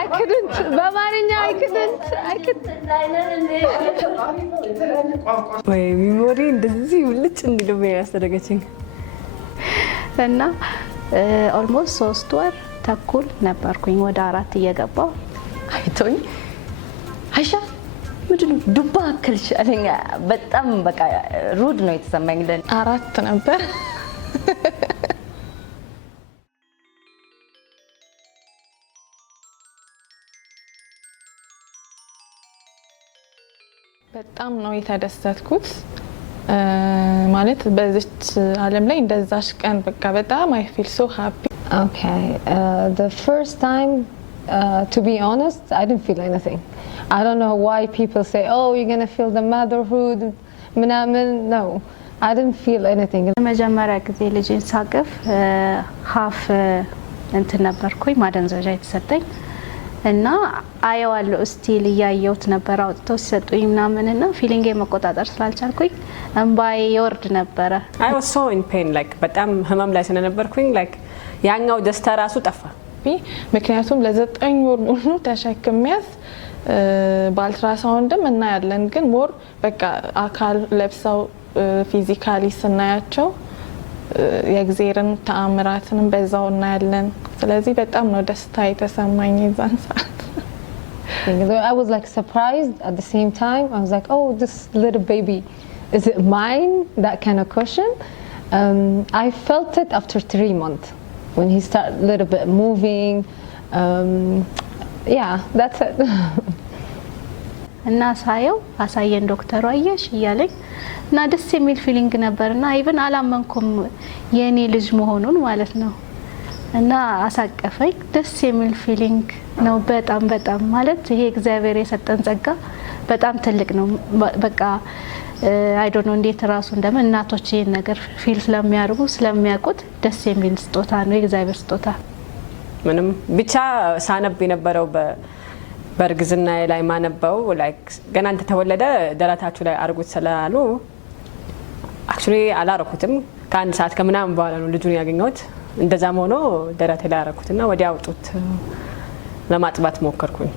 I couldn't. በማንኛ I couldn't. ወይ ሚሞሪ እንደዚህ ውልጭ እንዲለው ያስተደገችኝ እና almost 3 ወር ተኩል ነበርኩኝ ወደ 4 እየገባው አይቶኝ አይሻ ምንድነው ዱባ አክልሽ አለኝ በጣም በቃ ሩድ ነው የተሰማኝ ለ 4 ነበር በጣም ነው የተደሰትኩት ማለት በዚች ዓለም ላይ እንደዛሽ ቀን በቃ በጣም I feel so happy. Okay, the first time to be honest I didn't feel anything. I don't know why people say oh you're going to feel the motherhood ምናምን no I didn't feel anything. መጀመሪያ ጊዜ ልጅን ሳቀፍ half እንትን ነበርኩኝ ማደንዘዣ የተሰጠኝ እና አየዋለሁ ስቲል ያየውት ነበር አውጥተው ሲሰጡኝ ምናምንና ፊሊንግ መቆጣጠር ስላልቻልኩኝ እንባይ ይወርድ ነበር I was so in pain like በጣም ህመም ላይ ስለነበርኩኝ like ያኛው ደስታ ራሱ ጠፋ ምክንያቱም ለ9 ወር ሙሉ ተሸክሚያስ ባልትራሳውንድም እና ያለን ግን ሞር በቃ አካል ለብሰው ፊዚካሊ ስናያቸው የእግዚአብሔርን ተአምራትንም በዛው እና ያለን ስለዚህ በጣም ነው ደስታ የተሰማኝ ይዛን ሰዓት I was like surprised at the same time I was like oh this little baby is it mine that kind of question I felt it after 3 months when he started a little bit moving yeah that's it እና ሳየው አሳየን ዶክተሩ አየሽ ይያለኝ እና ደስ የሚል ፊሊንግ ነበርና ኢቭን አላመንኩም የኔ ልጅ መሆኑን ማለት ነው እና አሳቀፈኝ ደስ የሚል ፊሊንግ ነው በጣም ማለት ይሄ እግዚአብሔር የሰጠን ጸጋ በጣም ትልቅ ነው በቃ I don't know እንዴት ራሱ እንደምን እናቶች ይሄን ነገር ፊል ስለሚያርጉ ስለሚያውቁት ደስ የሚል ስጦታ ነው የእግዚአብሔር ስጦታ ምንም ብቻ ሳነብ የነበረው በርግዝና ላይ ማነበው ላይክ ገና አንተ ተወለደ ደረታችሁ ላይ አርጉት ስላሉ actually አላረኩትም ከአንድ ሰዓት ከምናምን በኋላ ነው ልጁን ያገኘሁት እንደዛም ሆኖ ደረቴ ላይ አረኩትና ወዲያው ጡት ለማጥባት ሞከርኩኝ